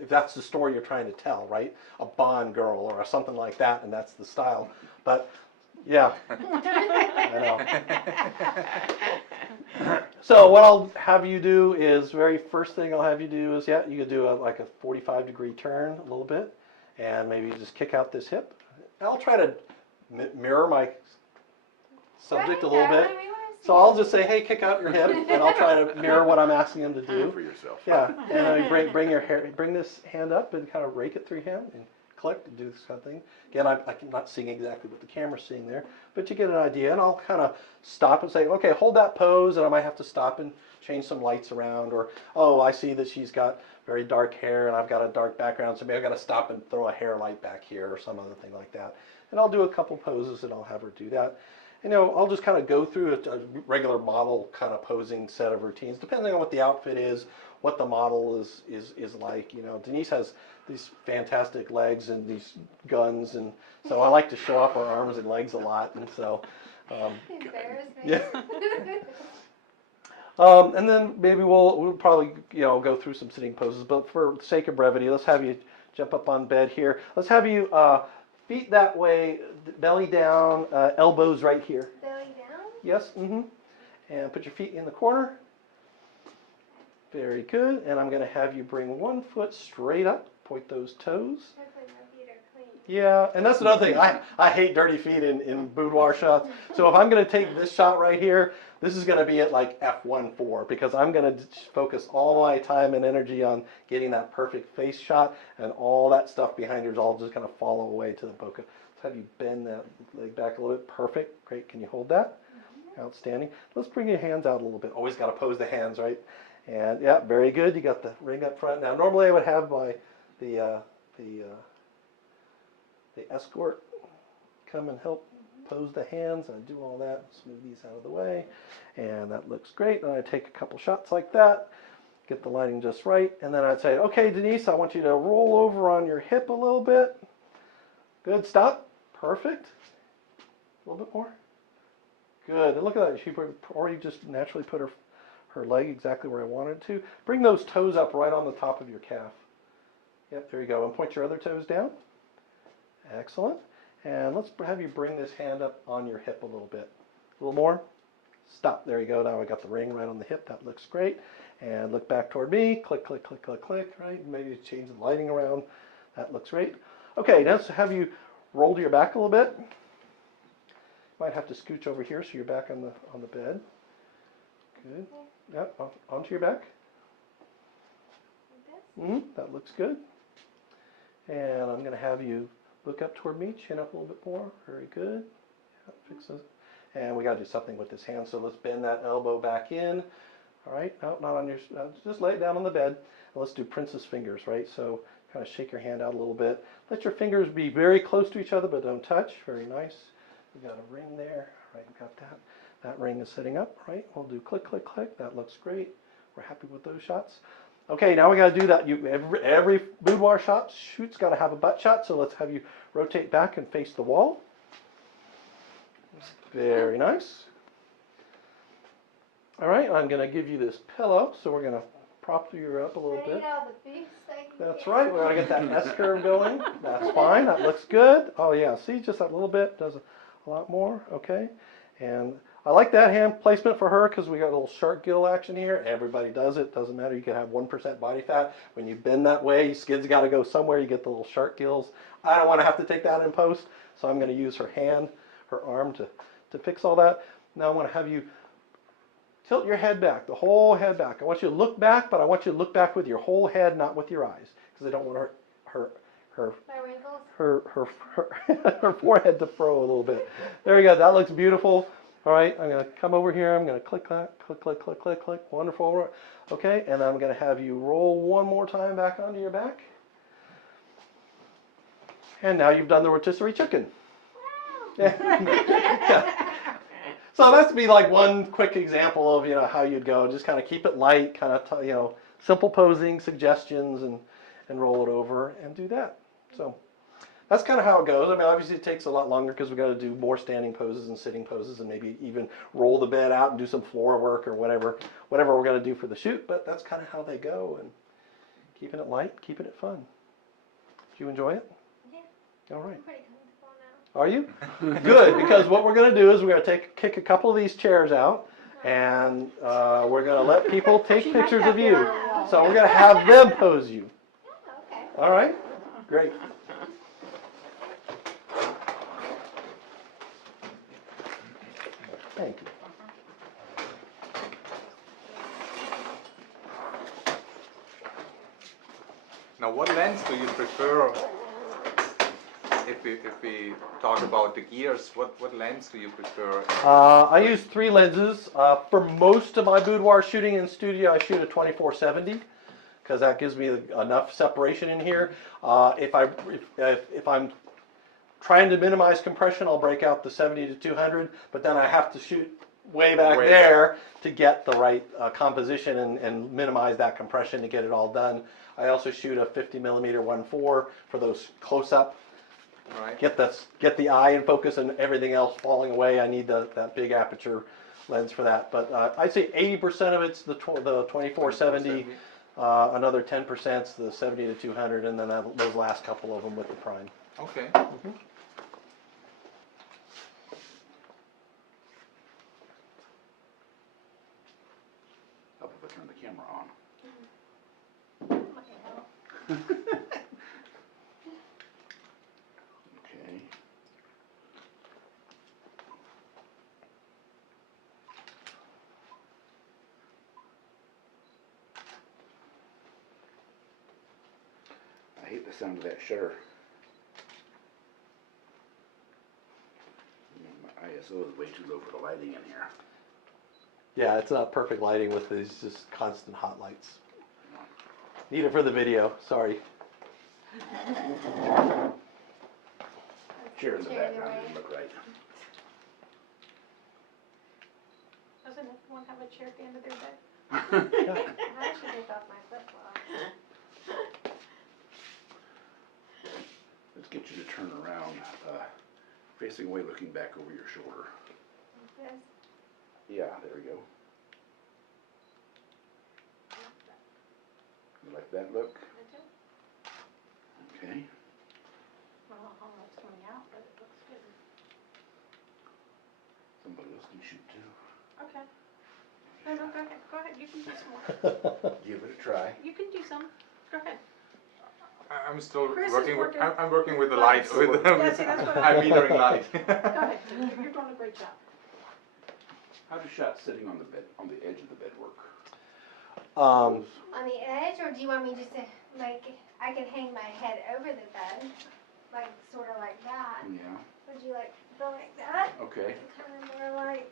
if that's the story you're trying to tell, right? A Bond girl or something like that, and that's the style. But yeah, I know. So what I'll have you do is, very first thing I'll have you do is, you could do like a 45-degree turn a little bit, and maybe just kick out this hip. I'll try to mirror my subject a little bit. So I'll just say, hey, kick out your hip, and I'll try to mirror what I'm asking him to do. For yourself. Yeah, and bring your hair, bring this hand up and kind of rake it through your hand and click and do this kind of thing. Again, I'm not seeing exactly what the camera's seeing there, but you get an idea. And I'll kind of stop and say, okay, hold that pose, and I might have to stop and change some lights around, or oh, I see that she's got very dark hair and I've got a dark background, so maybe I've got to stop and throw a hair light back here or some other thing like that. And I'll do a couple poses and I'll have her do that. I'll just kind of go through a regular model kind of posing set of routines, depending on what the outfit is, what the model is like. Denise has these fantastic legs and these guns, and so I like to show off her arms and legs a lot, and so. Embarrass me. Yeah. And then maybe we'll probably go through some sitting poses, but for the sake of brevity, let's have you jump up on bed here. Let's have you feet that way, belly down, elbows right here. Belly down. Yes, and put your feet in the corner. Very good. And I'm going to have you bring one foot straight up, point those toes. Hopefully my feet are clean. Yeah, and that's another thing. I hate dirty feet in boudoir shots. So if I'm going to take this shot right here, this is going to be at like F1.4 because I'm going to focus all my time and energy on getting that perfect face shot, and all that stuff behind you is all just going to follow away to the bokeh. Let's have you bend that leg back a little bit. Perfect. Great. Can you hold that? Outstanding. Let's bring your hands out a little bit. Always got to pose the hands, right? And yeah, very good. You got the ring up front. Now normally I would have the the escort come and help pose the hands. I do all that, smooth these out of the way, and that looks great. And I take a couple shots like that, get the lighting just right, and then I'd say, okay, Denise, I want you to roll over on your hip a little bit. Good, stop, perfect. A little bit more. Good, and look at that, she already just naturally put her leg exactly where I wanted to. Bring those toes up right on the top of your calf. Yep, there you go, and point your other toes down. Excellent. And let's have you bring this hand up on your hip a little bit. A little more. Stop. There you go. Now I got the ring right on the hip. That looks great. And look back toward me. Click, click, click, click, click. Right. Maybe change the lighting around. That looks great. Okay. Now so have you roll to your back a little bit. Might have to scooch over here so you're back on the bed. Good. Yep. Onto your back. That looks good. And I'm going to have you look up toward me, chin up a little bit more. Very good. Yeah, fix this. And we got to do something with this hand, so let's bend that elbow back in. All right, no, not on your, just lay it down on the bed. And let's do princess fingers, right? So kind of shake your hand out a little bit. Let your fingers be very close to each other, but don't touch. Very nice. We got a ring there. Right, we got that. That ring is sitting up, right? We'll do click, click, click. That looks great. We're happy with those shots. Okay, now we got to do that. Every boudoir shoot's got to have a butt shot, so let's have you rotate back and face the wall. Very nice. All right, I'm going to give you this pillow, so we're going to prop you up a little bit. That's right, we're going to get that S curve going. That's fine, that looks good. Oh yeah, see, just that little bit does a lot more, okay. And I like that hand placement for her because we got a little shark gill action here. Everybody does it. Doesn't matter. You can have 1% body fat. When you bend that way, your skin's got to go somewhere. You get the little shark gills. I don't want to have to take that in post, so I'm going to use her hand, her arm to fix all that. Now I want to have you tilt your head back, the whole head back. I want you to look back, but I want you to look back with your whole head, not with your eyes, because I don't want her forehead to furrow a little bit. There you go. That looks beautiful. All right, I'm going to come over here. I'm going to click that, click, click, click, click, click. Wonderful. Okay, and I'm going to have you roll one more time back onto your back. And now you've done the rotisserie chicken. Yeah. So that's be like one quick example of how you'd go. Just kind of keep it light, kind of simple posing suggestions, and roll it over and do that. So that's kind of how it goes. I mean, obviously it takes a lot longer because we got to do more standing poses and sitting poses, and maybe even roll the bed out and do some floor work or whatever we're going to do for the shoot. But that's kind of how they go, and keeping it light, keeping it fun. Did you enjoy it? Yeah. All right. I'm pretty comfortable now. Are you? Good, because what we're going to do is we're going to kick a couple of these chairs out, and we're going to let people take pictures of you. So we're going to have them pose you. Okay. All right? Great. Thank you. Now, what lens do you prefer? If we talk about the gears, what lens do you prefer? I use 3 lenses. For most of my boudoir shooting in studio, I shoot a 24-70 because that gives me enough separation in here. If I'm trying to minimize compression, I'll break out the 70-200, but then I have to shoot way back there to get the right composition and minimize that compression to get it all done. I also shoot a 50mm 1.4 for those close-up. Right. Get the eye in focus and everything else falling away. I need that big aperture lens for that. But I'd say 80% of it's the 24-70, another 10%'s the 70-200, and then those last couple of them with the prime. Okay. Mm-hmm. Help if I turn the camera on. Okay. I hate the sound of that shutter. My ISO is way too low for the lighting in here. Yeah, it's not perfect lighting with these just constant hot lights. Need it for the video, sorry. chair in the Chair in the background way. didn't look right. Doesn't everyone have a chair at the end of their bed? I should take off my flip-flops. Let's get you to turn around, facing away, looking back over your shoulder. Like this. Yeah, there we go. You like that look? I do. Okay. I don't know how it's coming out, but it looks good. Somebody else can shoot too. Okay. No, go ahead, you can do some more. Give it a try. You can do some, go ahead. I'm still Chris is working with, working. I'm working with the light. With, Yeah, see, that's what I'm metering light. Go ahead, you're doing a great job. How does shots sitting on the bed, on the edge of the bed work? On the edge, or do you want me just to, like, I can hang my head over the bed, like, sort of like that. Yeah. Would you like to go like that? Okay. Kind of more like,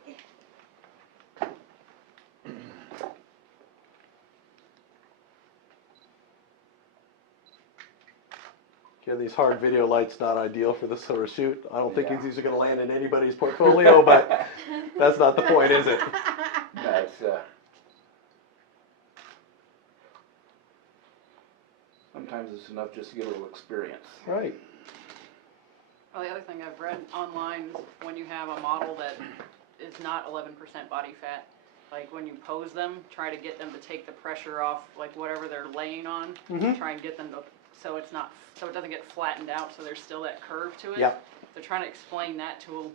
Yeah, these hard video lights not ideal for this sort of shoot. I don't think Yeah. these are going to land in anybody's portfolio, but that's not the point, is it? That's, sometimes it's enough just to get a little experience. Right. Well, the other thing I've read online is when you have a model that is not 11% body fat, like when you pose them, try to get them to take the pressure off, like whatever they're laying on. Try and get them to, so it's not, so it doesn't get flattened out, so there's still that curve to it. Yep. They're trying to explain that to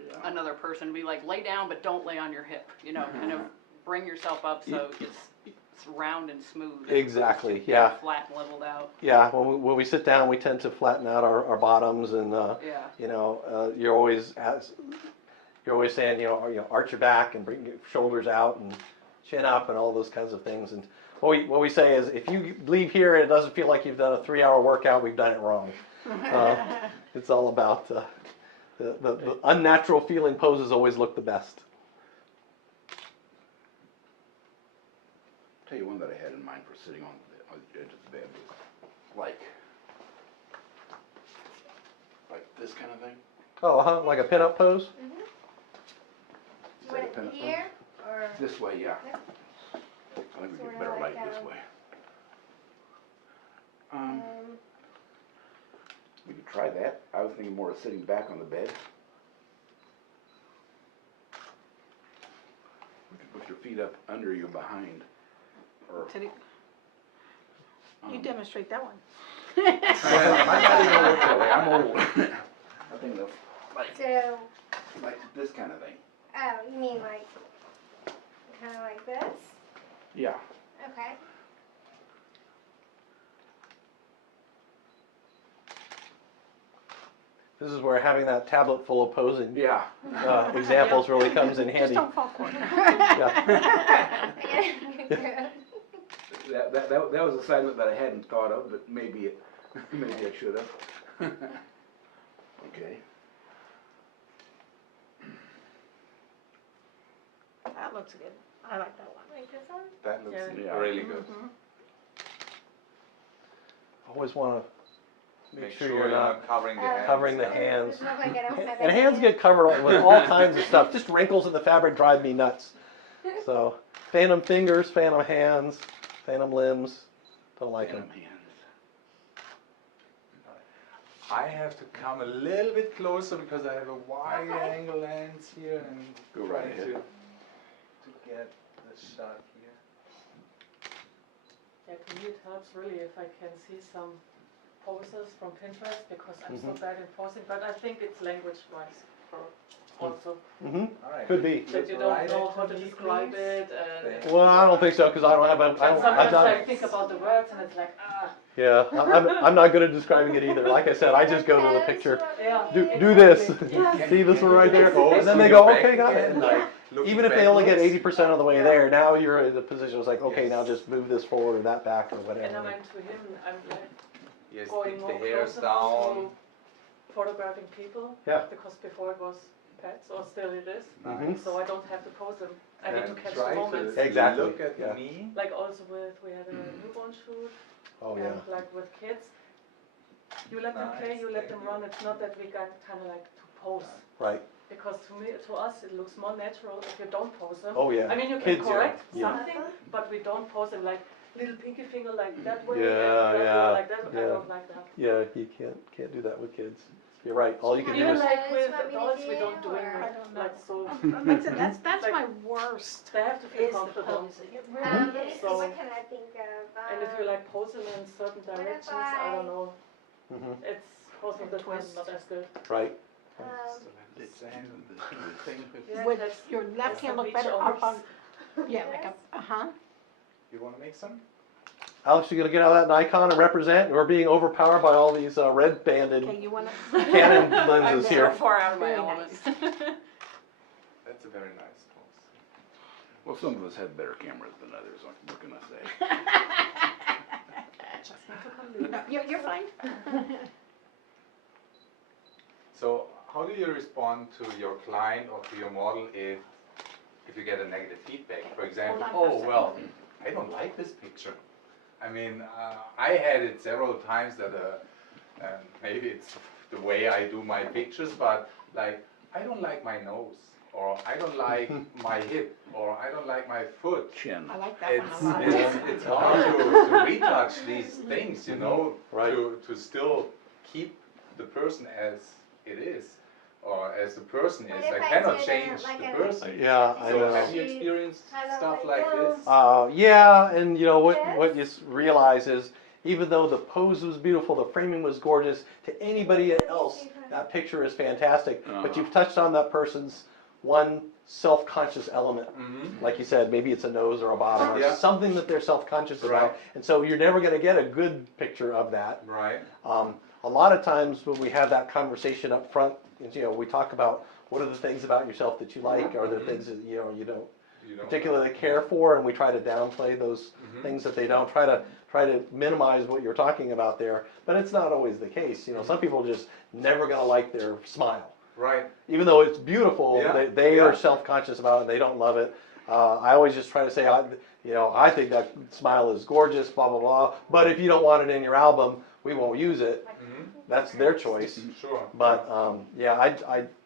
Yeah. another person, be like, lay down, but don't lay on your hip. You know, kind of bring yourself up so it's round and smooth. Exactly, It's yeah. Flat and leveled out. Yeah, when we sit down, we tend to flatten out our bottoms, and Yeah. you know, you're always saying, arch your back and bring your shoulders out and chin up and all those kinds of things. And what we say is, if you leave here and it doesn't feel like you've done a 3-hour workout, we've done it wrong. It's all about the unnatural feeling poses always look the best. Tell you one that I had in mind for sitting on the edge of the bed was like this kind of thing. Oh, like a pinup pose? Is you that a want it pin-up here, or? This way, yeah. Yep. I think we Sorta get better like, light this way. We could try that. I was thinking more of sitting back on the bed. We could put your feet up under you behind. Or, You demonstrate that one. I'm old. I think of So, like this kind of thing. oh, you mean like, kind of like this? Yeah. Okay. This is where having that tablet full of posing Yeah. examples really comes in Just handy. don't fall for it. Yeah. That was a assignment that I hadn't thought of, but maybe I should have. Okay. That looks good. I like that one. Like this one? That looks Yeah. really good. Always want to Make sure sure you're you're not not covering the hands. covering the yeah. hands. Does it look like I don't have And any hands get covered with all kinds of stuff. Just wrinkles in the fabric drive me nuts. So, phantom fingers, phantom hands, phantom limbs. Don't like them. Phantom hands. I have to come a little bit closer because I have a wide Okay. angle lens here and Go right trying ahead. to get the shot here. Yeah, to me it helps really if I can see some poses from Pinterest, because I'm so bad in posing, but I think it's language-wise also. Mm-hmm. All right. Could be. That you don't know how to describe it, and Well, I don't think so, because I don't have. I'm sometimes not. I think about the words and it's like, Yeah, I'm not good at describing it either. Like I said, I just go to the picture. yeah. Do this. Yeah. See this one right there, Pose and then with they your go, back okay, got it. again, And like looking even if they only get backwards. 80% of the way there, now you're in a position. It's like, okay, Yes. now just move this forward or that back or And I whatever. meant to him, I'm like Yes, going the more hair's closer down. to photographing people. Yeah. Because before it was pets, or still it is. Mhm. So I don't have to pose them. I need to And catch try the moments. to Exactly, look at yeah. me. Like also we had a newborn shoot, Oh and yeah. like with kids, You let them play, Nice, you let them thank you. run. It's not that we got kind of like to pose. Right. Because to us, it looks more natural if you don't pose them. Oh, yeah. I mean, you can Kids, correct yeah. something, but we don't pose them like little pinky finger like that way, Yeah, and yeah, like that. I yeah. don't like that. Yeah, you can't do that with kids. You're right. All you can do Even is like with Want me to adults, we do, don't do or- it I don't know. like so. Like I said, that's Like- my worst, They have to feel is the comfortable. posing. It Let really me see, is. So- what can I think of? And if you like pose them in certain if directions, I don't know. Mhm. It's most of the time Twist. not as good. right. The thing with Yeah, Would that's- your left hand look beach better up on, arms. yeah, like a, uh-huh. You want to make some? Alex, you gonna get out of that Nikon and represent? We're being overpowered by all these red banded Okay, you wanna? Canon I'm lenses so here. far out of my Very element. That's a very nice pose. Well, some of us have better cameras than others, what can I say? No, you're fine. So how do you respond to your client or to your model if you get a negative feedback? For example, Hold on for a oh, second. well, I don't like this picture. I mean, I had it several times that maybe it's the way I do my pictures, but like, I don't like my nose, or I don't like my hip, or I don't like my foot. Chin. I like that one It's, a lot. it's hard to retouch these things, you know, Right. to still keep the person as it is, or as the person What is. if I I cannot did change like the a- person. Yeah, I So know. have you experienced I don't stuff like like this? Yeah, and you know what Yes. you realize is even though the pose was beautiful, the framing was gorgeous, to anybody else, that picture is fantastic. But Uh-huh. you've touched on that person's one self-conscious element. Mm-hmm. Like you said, maybe it's a nose or a bottom or Yeah. something that they're self-conscious Right. about. And so you're never going to get a good picture of that. Right. A lot of times when we have that conversation up front, you know, we talk about what are the things about yourself that you like, are there things that you know you don't You don't particularly care for, and we try to downplay those things that they don't. Try to minimize what you're talking about there, but it's not always the case. You know, some people are just never gonna like their smile, Right. even though it's beautiful. Yeah, They yeah. are self-conscious about it, and they don't love it. I always just try to say, I think that smile is gorgeous, blah blah blah. But if you don't want it in your album, we won't use it. Mm-hmm. That's their choice. Sure. But yeah,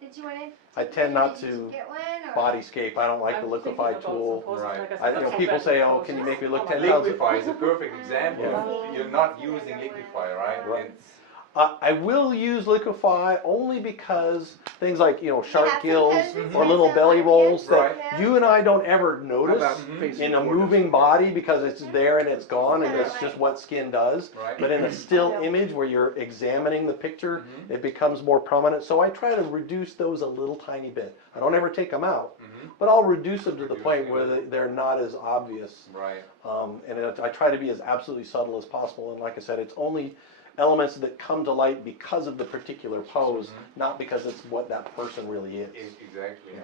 Did you want to? I tend not Did you to get one? Or? bodyscape. I don't like the I'm thinking liquefy about some tool. poses, Right. like I said, You know, that's people some say, bad "Oh, poses. can you make me look Oh my 10,000?" Liquify is a perfect example. Yeah. You're not using liquify, right? Right. It's, I will use liquefy only because things like, you know, Yeah, shark gills sometimes or it's little just belly obvious, rolls that Right. you and I don't ever How notice about facing in a toward us? moving body because it's there and it's gone and it's Right. just what skin does. Right. But in a still Yeah. image where you're examining the picture, Mhm. it becomes more prominent. So I try to reduce those a little tiny bit. I don't ever take them out, Mhm. but I'll reduce them to the Reduce point them a where little. they're not as obvious. Right. I try to be as absolutely subtle as possible. And like I said, it's only elements that come to light because of the particular pose, not because it's what that person really is. Exactly, yeah.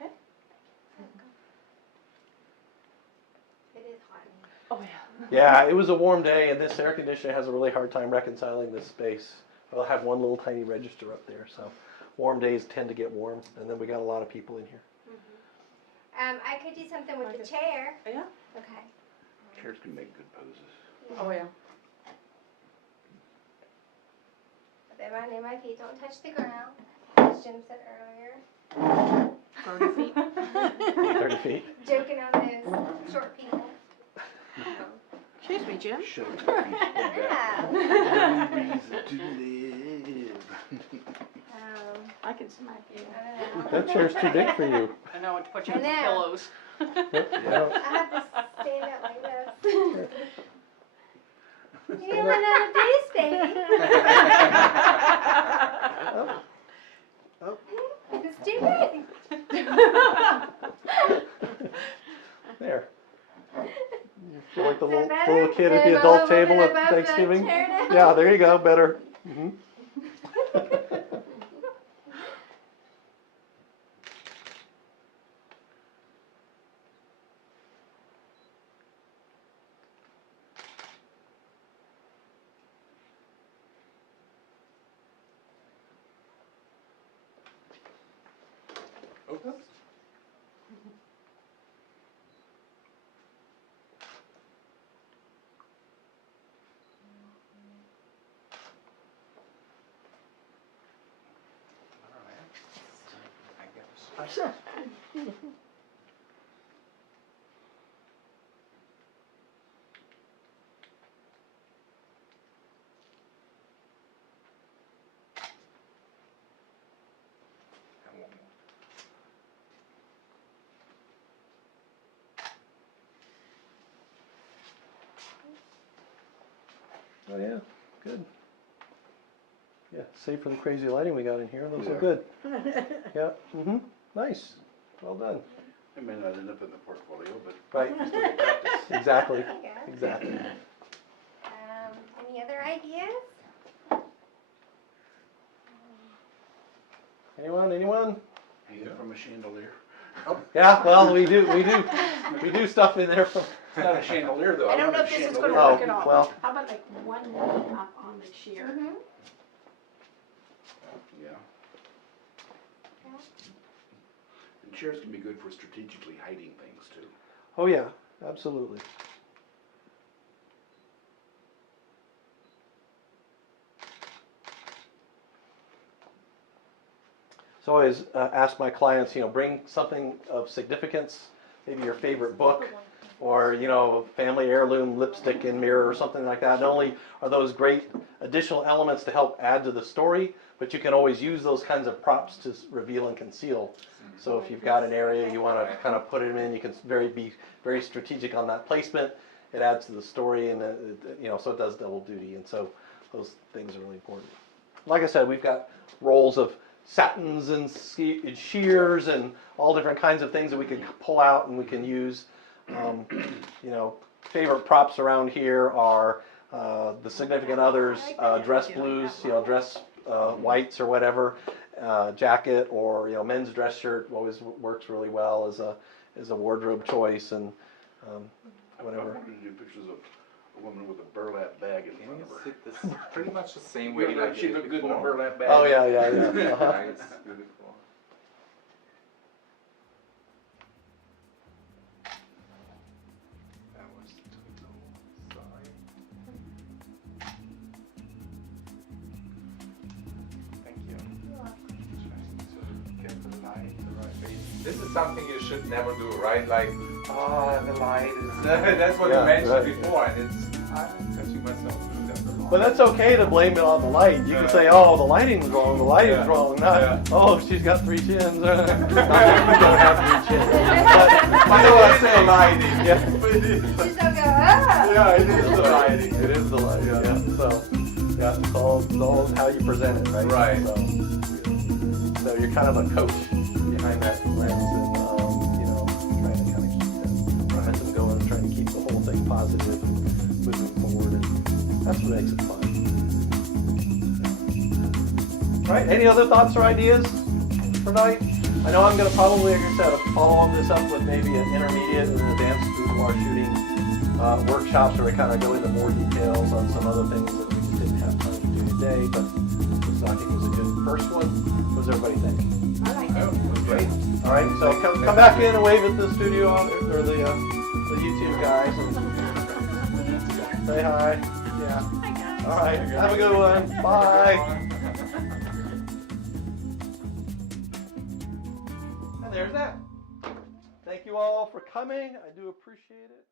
Okay. It is hot. Oh yeah. Yeah, it was a warm day, and this air conditioner has a really hard time reconciling this space. I'll have one little tiny register up there, so warm days tend to get warm, and then we got a lot of people in here. I could do something with the chair. Yeah. Okay. Chairs can make good poses. Oh yeah. Put them under my feet. Don't touch the ground, as Jim said earlier. 30 feet. 30 feet. Joking on those short people. Excuse me, Jim. Show people that Yeah. no reason to live. I can smack you. I don't know. That chair's too big for you. I know, to put you I in some know. pillows. Yeah. I have to stand up like this. You didn't run out of base, baby. Oh. It's too big. There. You feel like the Is that little, better? little kid at Am the I adult a little table bit at above the Thanksgiving. chair now? Yeah, there you go, better. Mhm. Oops. And one more. Oh yeah, good. Yeah, save for the crazy lighting we got in here. Those Yeah. look good. Yeah. Mm-hmm. Nice. Well done. It may not end up in the portfolio, but Right. still get practice. Exactly. Yeah. Exactly. Any other ideas? Anyone? Hanging from a chandelier. Yeah. Well, we do stuff in there from. It's not a chandelier though. I don't know want if a this is gonna chandelier. work at all. well. How about like one knee up on the chair? Mm-hmm. Yeah. And chairs can be good for strategically hiding things too. Oh yeah, absolutely. So I always ask my clients, bring something of significance, maybe your favorite book, or family heirloom lipstick and mirror or something like that. Not only are those great additional elements to help add to the story, but you can always use those kinds of props to reveal and conceal. So if you've got an area you want to kind of put them in, you can be very strategic on that placement. It adds to the story, and so it does double duty. And so those things are really important. Like I said, we've got rolls of satins and shears and all different kinds of things that we can pull out and we can use. Favorite props around here are the significant others, dress blues, dress whites or whatever, jacket, or men's dress shirt always works really well as a wardrobe choice, and I whatever. wanted to do pictures of a woman with a burlap bag in front of her. Sit this pretty much the same way You know, like she it looked good in a before. burlap bag. Oh yeah. Uh-huh. Nice, beautiful. That was too low. Sorry. Thank you. Trying to get the light the right way. This is something you should never do, right? Like, the light is. That's what Yeah, you mentioned right. before, and I'm touching myself through that. But that's okay to blame it on the light. You can say, "Oh, the lighting's wrong. The lighting's Yeah. wrong." Not, Yeah. "Oh, she's got 3 chins." Not that you don't have 3 chins. But you know what I'm saying? lighting. Yeah. Just don't go, ah! Yeah, it is the lighting. It is the light. Yeah. Yeah. So, it's all how you present it, right? Right. So you're kind of a coach behind that lens, and trying to kind of keep that momentum going, trying to keep the whole thing positive and moving forward, and that's what makes it fun. All right. Any other thoughts or ideas for tonight? I know I'm going to probably, like I said, follow this up with maybe an intermediate and an advanced boudoir shooting workshops, where I kind of go into more details on some other things that we just didn't have time to do today. But I think it was a good first one. What does everybody think? I like it. Great. All right. So come back in and wave at the studio or the YouTube guys and say hi. Yeah. Hi guys. All right. Have a good one. Bye. And there's that. Thank you all for coming. I do appreciate it.